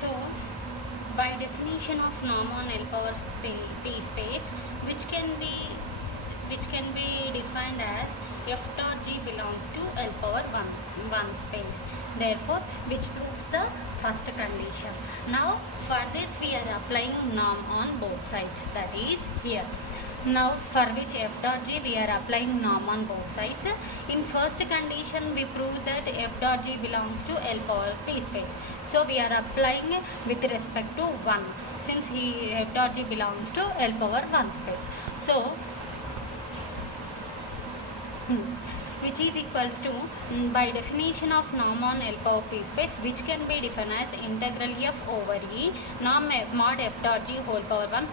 So, by definition of norm on L power p space, which can be defined as f dot g belongs to L power 1 space. Therefore, which proves the first condition. Now, for this we are applying norm on both sides. That is here. Now, for which f dot g we are applying norm on both sides. In first condition, we prove that f dot g belongs to L power p space. So, we are applying with respect to 1, since f dot g belongs to L power 1 space. So, which is equals to, by definition of norm on L power p space, which can be defined as integral f over e norm mod f dot g whole power 1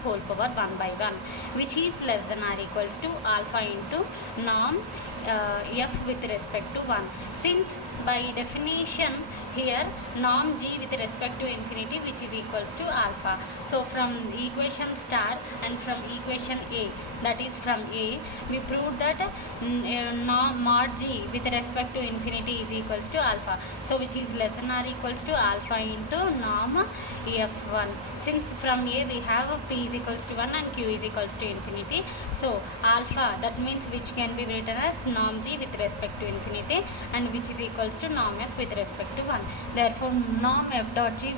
by 1, which is less than or equals to alpha into norm f with respect to 1. Since by definition here norm g with respect to infinity, which is equals to alpha. So from equation star and from equation A, that is from A, we proved that norm mod g with respect to infinity is equals to alpha. So which is less than or equals to alpha into norm f1. Since from A we have p is equals to 1 and q is equals to infinity. So alpha, that means which can be written as norm g with respect to infinity, and which is equals to norm f with respect to 1. Therefore, norm f dot g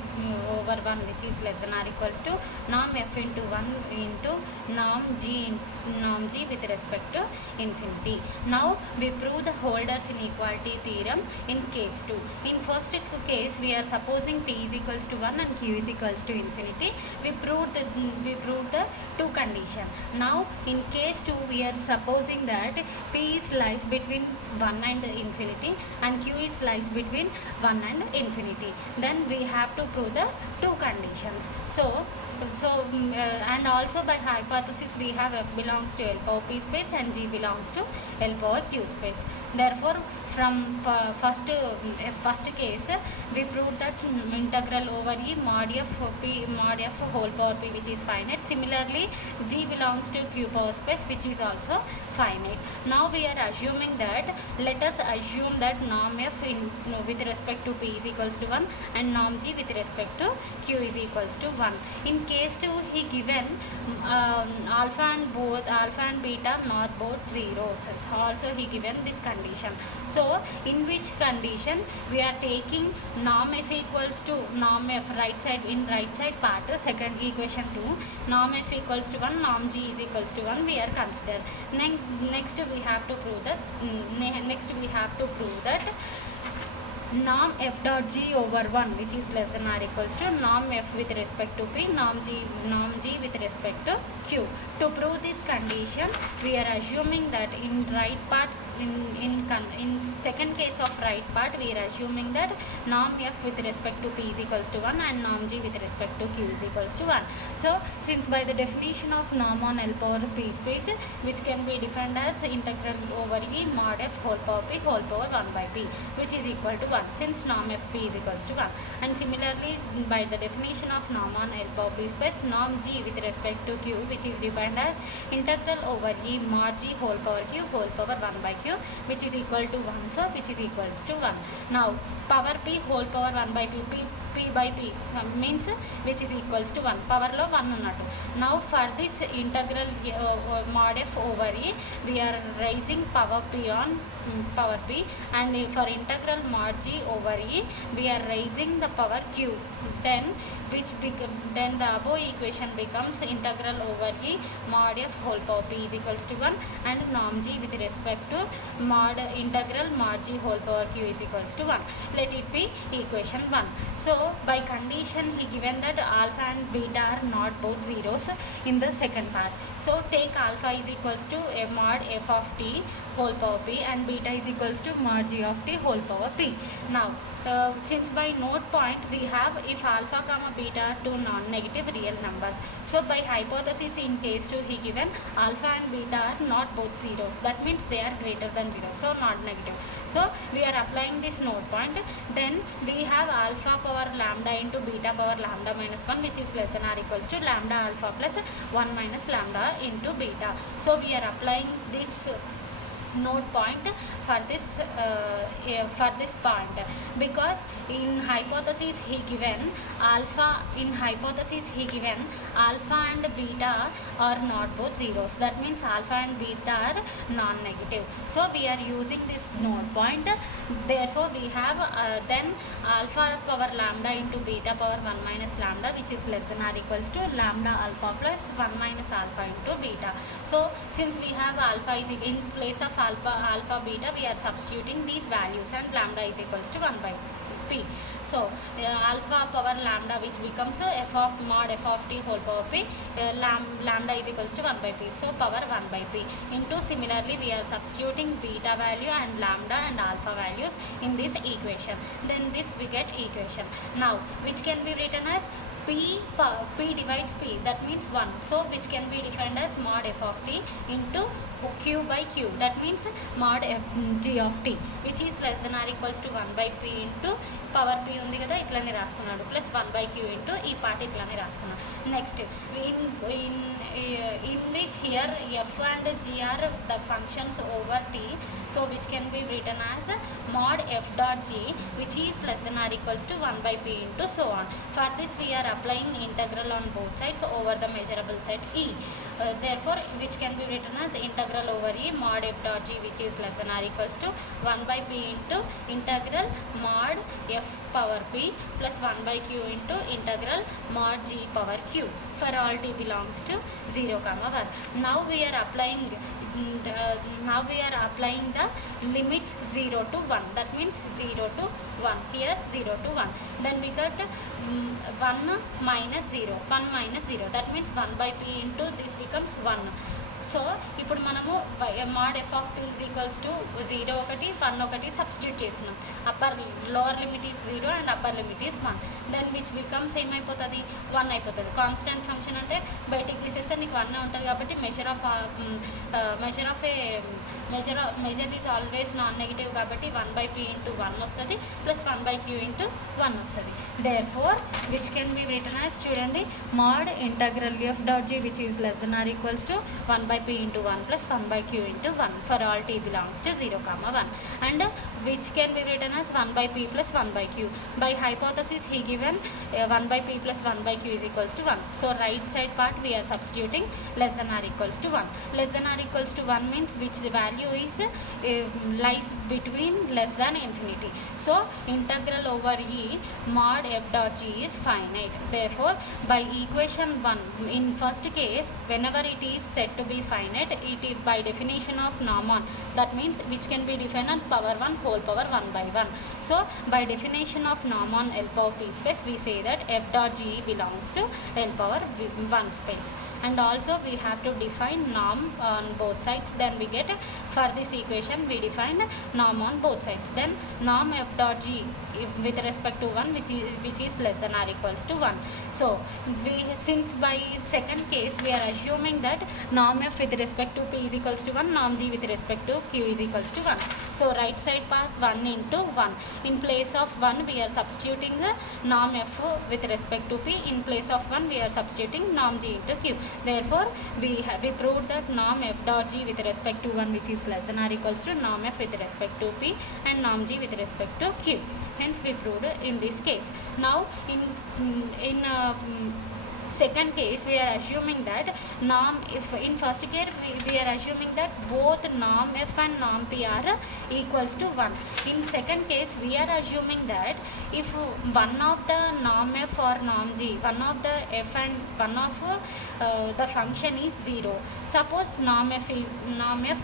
over 1, which is less than or equals to norm f into 1 into norm g with respect to infinity. Now, we prove the Holder's inequality theorem in case 2. In first case, we are supposing p is equals to 1 and q is equals to infinity. We proved the two condition. Now, in case 2, we are supposing that p is lies between 1 and infinity and q is lies between 1 and infinity. Then we have to prove the two conditions. So and also by hypothesis we have f belongs to L power p space and g belongs to L power q space. Therefore, from first case we proved that integral over e mod f whole power p, which is finite. Similarly, g belongs to q power space, which is also finite. Now we are assuming that, let us assume that norm f with respect to p is equals to 1 and norm g with respect to q is equals to 1. In case 2, he given alpha and beta not both zeros. Also he given this condition. So in which condition we are taking norm f equals to norm f right side, in right side part, second equation 2, norm f equals to 1, norm g is equals to 1 we are consider. Next we have to prove that norm f dot g over 1, which is less than or equals to norm f with respect to p, norm g with respect to q. To prove this condition, we are assuming that in right part, in second case of right part, we are assuming that norm f with respect to p is equals to 1 and norm g with respect to q is equals to 1. So since by the definition of norm on L power p space, which can be defined as integral over e mod f whole power p whole power 1 by p, which is equal to 1, since norm f p is equals to 1. And similarly, by the definition of norm on L power p space, norm g with respect to q, which is defined as integral over e mod g whole power q whole power 1 by q, which is equal to 1. So which is equals to 1. Now power p whole power 1 by p by p means which is equals to 1. Power lo 1 unnattu. Now for this integral mod f over e, we are raising power p on power p, and for integral mod g over e, we are raising the power q. Then the above equation becomes integral over e mod f whole power p is equals to 1 and norm g with respect to integral mod g whole power q is equals to 1. Let it be equation 1. So by condition he given that alpha and beta are not both zeros in the second part. So take alpha is equals to a mod f of t whole power p and beta is equals to mod g of t whole power p. Now since by note point we have if alpha comma beta are two non-negative real numbers. So by hypothesis in case 2 he given alpha and beta are not both zeros. That means they are greater than 0. So not negative. So we are applying this note point. Then we have alpha power lambda into beta power lambda minus 1, which is less than or equals to lambda alpha plus 1 minus lambda into beta. So we are applying this node point for this point, because in hypothesis he given alpha and beta are not both zeros. That means alpha and beta are non-negative. So we are using this node point. Therefore we have then alpha power lambda into beta power 1 minus lambda, which is less than or equals to lambda alpha plus 1 minus alpha into beta. So since we have alpha is in place of alpha beta, we are substituting these values, and lambda is equals to 1 by p. So alpha power lambda, which becomes f of mod f of t whole power p, lambda is equals to 1 by p. So power 1 by p into, similarly we are substituting beta value and lambda and alpha values in this equation. Then this we get equation. Now which can be written as p divides p, that means 1. So which can be defined as mod f of t into q by q, that means mod f g of t, which is less than or equals to 1 by p into power p ఉంది కదా, ఇట్లానే రాసుకున్నాడు, plus 1 by q into ఈ part ఇట్లానే రాసుకున్నాడు. Next in which here f and g are the functions over t, so which can be written as mod f dot g, which is less than or equals to 1 by p into so on. For this we are applying integral on both sides over the measurable set e. Therefore which can be written as integral over e mod f dot g, which is less than or equals to 1 by p into integral mod f power p plus 1 by q into integral mod g power q for all t belongs to 0, 1. Now we are applying the limits 0 to 1, that means 0 to 1, here 0 to 1. Then we got 1 minus 0, that means 1 by p into this becomes 1. So ఇప్పుడు మనము mod f of p is equals to 0 ఒకటి 1 ఒకటి substitute చేసినాం. Lower limit is 0 and upper limit is 1. Then which becomes ఏమైపోతుంది, 1 అయిపోతుంది. Constant function అంటే బయటికి తీసేస్తే నీకు 1 ఉంటుంది కాబట్టి measure is always non negative కాబట్టి 1 by p into 1 వస్తుంది ప్లస్ 1 by q into 1 వస్తుంది. Therefore which can be written as, చూడండి, mod integral f dot g, which is less than or equals to 1 by p into 1 plus 1 by q into 1 for all t belongs to 0, 1. And which can be written as 1 by p plus 1 by q. By hypothesis he given 1 by p plus 1 by q is equals to 1. So right side part we are substituting less than or equals to 1. Less than or equals to 1 means which the value is lies between less than infinity. So integral over e mod f dot g is finite. Therefore by equation 1, in first case whenever it is said to be finite, it is by definition of norm-on, that means which can be defined on power 1 whole power 1 by 1. So by definition of norm-on L power p space, we say that f dot g belongs to L power 1 space. And also we have to define norm on both sides. Then we get, for this equation we define norm on both sides. Then norm f dot g with respect to 1, which is less than or equals to 1. So since by second case we are assuming that norm f with respect to p is equals to 1, norm g with respect to q is equals to 1. So right side part 1 into 1. In place of 1 we are substituting the norm f with respect to p. In place of 1 we are substituting norm g into q. Therefore we proved that norm f dot g with respect to 1, which is less than or equals to norm f with respect to p and norm g with respect to q. Hence we proved in this case. Now in second case we are assuming that norm, if in first case we are assuming that both norm f and norm p are equals to 1. In second case we are assuming that if one of the norm f or norm g, one of the f and one of the function is 0. Suppose norm f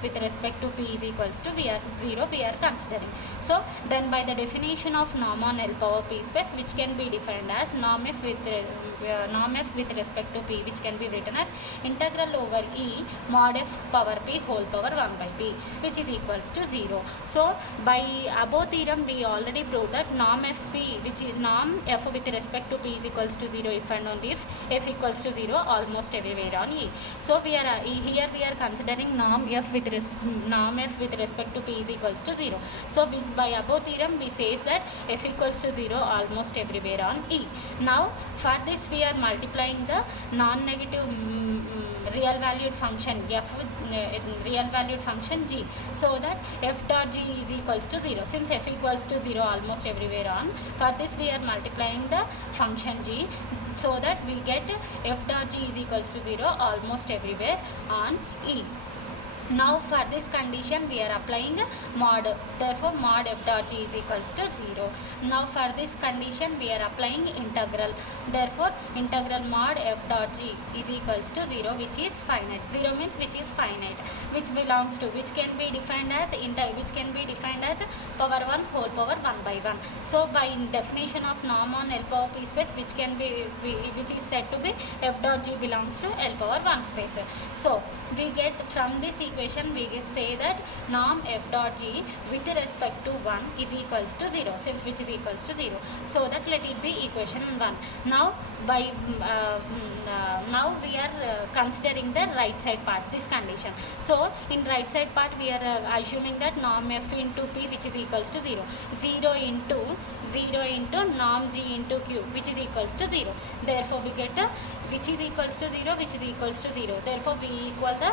with respect to p is equals to 0 we are considering. So then by the definition of norm on L power p space, which can be defined as norm f with respect to p, which can be written as integral over e mod f power p whole power 1 by p, which is equals to 0. So by above theorem we already proved that norm f p, which is norm f with respect to p is equals to 0 if and only if f equals to 0 almost everywhere on e. So we are here we are considering norm f with respect to p is equals to 0. So by above theorem we says that f equals to 0 almost everywhere on e. Now for this we are multiplying applying the non-negative real valued function f real valued function g, so that f dot g is equals to 0. Since f equals to 0 almost everywhere on, for this we are multiplying the function g, so that we get f dot g is equals to 0 almost everywhere on E. Now for this condition we are applying mod, therefore mod f dot g is equals to 0. Now for this condition we are applying integral, therefore integral mod f dot g is equals to 0, which is finite. 0 means which is finite, which belongs to, which can be defined as power 1 whole power 1 by 1. So by definition of norm on L power p space, which is said to be f dot g belongs to L power 1 space. So we get from this equation we say that norm f dot g with respect to 1 is equals to 0, since which is equals to 0, so that let it be equation 1. Now by now we are considering the right side part, this condition. So in right side part we are assuming that norm f into p, which is equals to 0, 0 into norm g into q, which is equals to 0. Therefore we get which is equals to 0, which is equals to 0. Therefore we equal the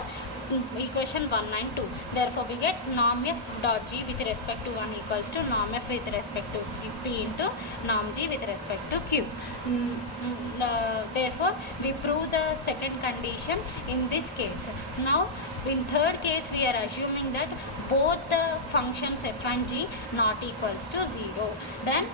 equation 1 and 2. Therefore we get norm f dot g with respect to 1 equals to norm f with respect to p into norm g with respect to q. Therefore we prove the second condition in this case. Now in third case we are assuming that both the functions f and g not equals to 0. Then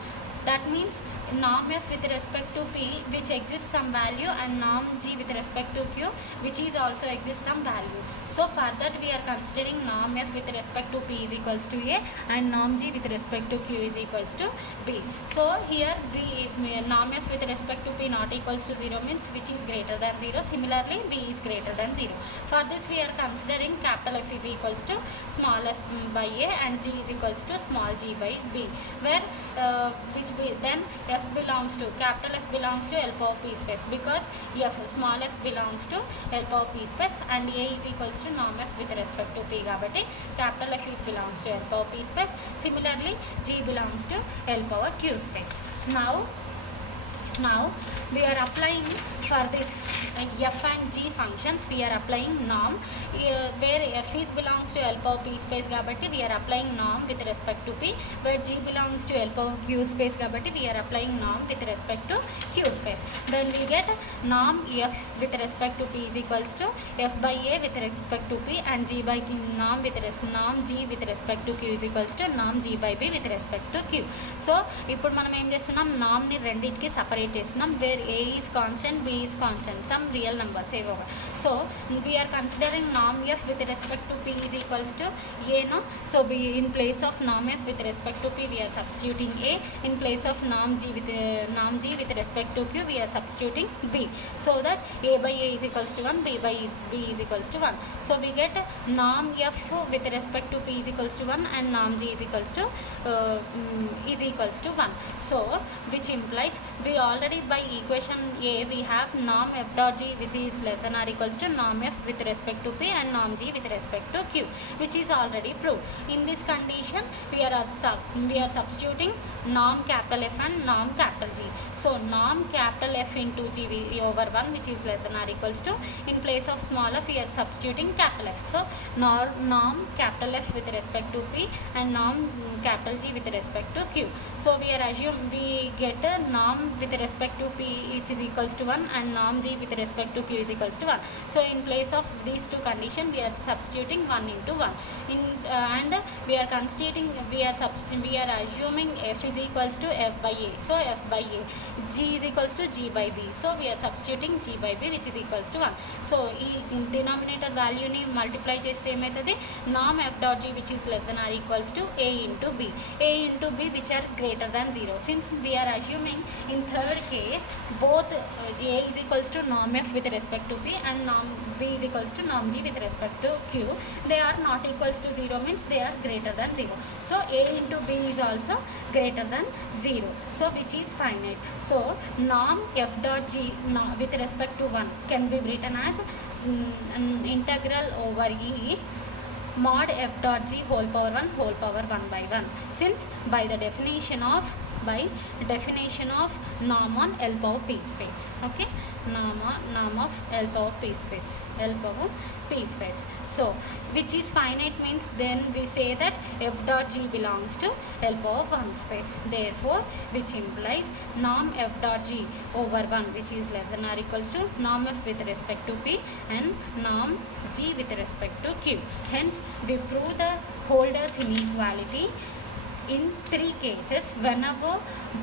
that means norm f with respect to p which exists some value, and norm g with respect to q which is also exists some value. So for that we are considering norm f with respect to p is equals to a and norm g with respect to q is equals to b. So here the norm f with respect to p not equals to 0 means which is greater than 0. Similarly b is greater than 0. For this we are considering capital F is equals to small f by a and g is equals to small g by b, where then f belongs to, capital F belongs to L power p space, because small f belongs to L power p space and a is equals to norm f with respect to p, kabatti capital F is belongs to L power p space. Similarly g belongs to L power q space. Now we are applying for this f and g functions, we are applying norm where f is belongs to L power p space kabatti we are applying norm with respect to p, where g belongs to L power q space kabatti we are applying norm with respect to q space. Then we get norm f with respect to p is equals to f by a with respect to p, and g by norm g with respect to q is equals to norm g by b with respect to q. So ఇప్పుడు మనం ఏం చేస్తున్నాం, నామ్ ని రెండింటికి separate చేస్తున్నాం, wear a is constant, b is constant, some real numbers save over. So we are considering norm f with respect to p is equals to a, no? So we in place of norm f with respect to p we are substituting a, in place of norm g with respect to q we are substituting b, so that a by a is equals to 1, b by b is equals to 1. So we get norm f with respect to p is equals to 1 and norm g is equals to 1. So which implies we already by equation a we have norm f dot g which is less than or equals to norm f with respect to p and norm g with respect to q, which is already proved. In this condition we are substituting norm capital F and norm capital G. So norm capital F into G over 1 which is less than or equals to, in place of small f we are substituting capital F. So norm capital F with respect to P and norm capital G with respect to Q. So we get a norm with respect to P which is equals to 1 and norm G with respect to Q is equals to 1. So in place of these two conditions we are substituting 1 into 1 and we are assuming f is equals to f by a. So f by a, g is equals to g by b. So we are substituting g by b which is equals to 1. So in denominator value ni multiply cheste emaitadi, norm f dot g which is less than or equals to a into b which are greater than 0. Since we are assuming in third case both a is equals to norm f with respect to p and norm b is equals to norm g with respect to q, they are not equals to 0 means they are greater than 0. So a into b is also greater than 0, so which is finite. So norm f dot g with respect to 1 can be written as integral over e mod f dot g whole power 1 by 1, since by the definition of by definition of norm on L power p space. Okay, norm of L power p space, L power p space. So which is finite means then we say that f dot g belongs to L power 1 space. Therefore which implies norm f dot g over 1 which is less than or equals to norm f with respect to p and norm g with respect to q. Hence we prove the Holder's inequality in 3 cases: whenever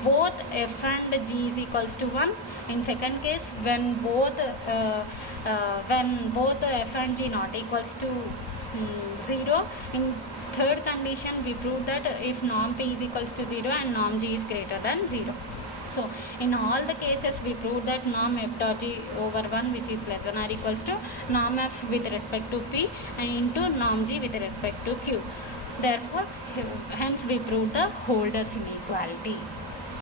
both f and g is equals to 1, in second case when both f and g not equals to 0, in third condition we prove that if norm p is equals to 0 and norm g is greater than 0. So in all the cases we prove that norm f dot g over 1 which is less than or equals to norm f with respect to p and into norm g with respect to q. Therefore hence we prove the Holder's inequality.